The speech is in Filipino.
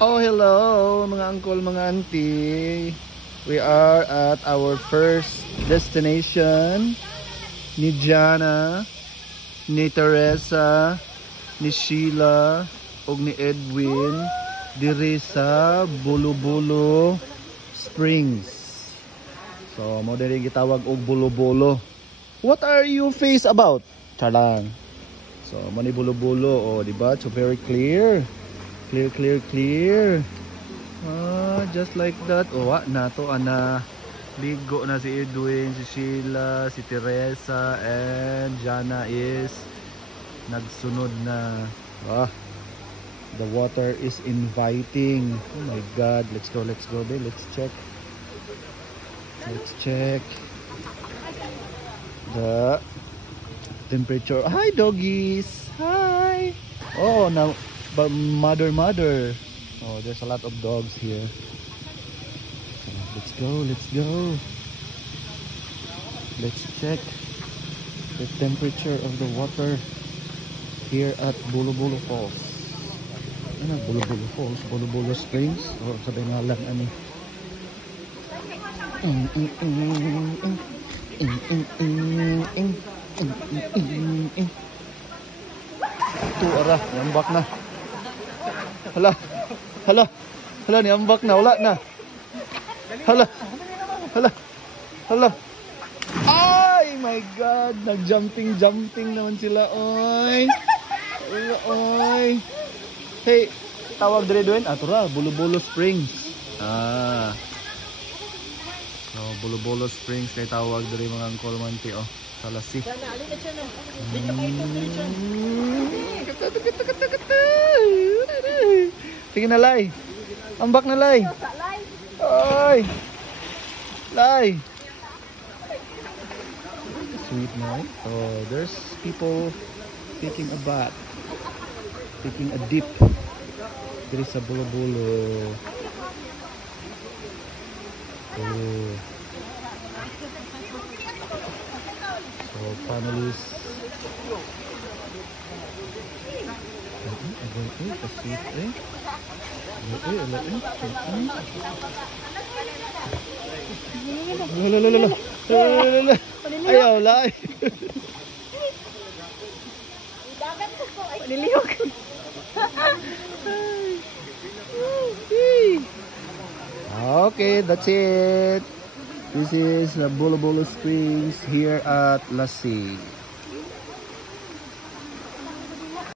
Oh, hello mga uncle, mga auntie. We are at our first destination. Ni Jana, ni Teresa, ni Sheila, ug ni Edwin diri sa Bolo-Bolo Springs. So, mo diri gitawag og Bolo-Bolo. What are you face about? Chalang. So, mo ni Bolo-Bolo, oh, di ba? So very clear. Clear. Just like that. Oh, na to ana. Ligo na si Edwin, si Sheila, si Teresa, and Jana is nagsunod na. The water is inviting. Oh my God. Let's go, babe. Let's check the temperature. Hi, doggies. Hi. Oh, now. But mother. Oh, there's a lot of dogs here. So, let's go. Let's check the temperature of the water here at Bolo-Bolo Falls. Ano, Bolo-Bolo Falls, Bolo-Bolo Springs. Oh, sabi nga lang ano. Ito, ara, nambak na. Hala, niambak na, wala na. Hala. Ay, my God, nag-jumping naman sila, oy. Hey, tawag dire doon, atura, Bolo-Bolo Springs. So, Bolo-Bolo Springs kay tawag dire mga uncle manti, oh. Salasi. Sige na, Lai. Ambak na, Lai. Ay. Lai. Sweet night. Oh, there's people taking a bath. Taking a dip. There is a Bolo-Bolo. Oh. So, families. Kasip eh. Ayaw, Lai. Nilihok. Okay, that's it. This is the Bolo-Bolo Springs here at Lassie.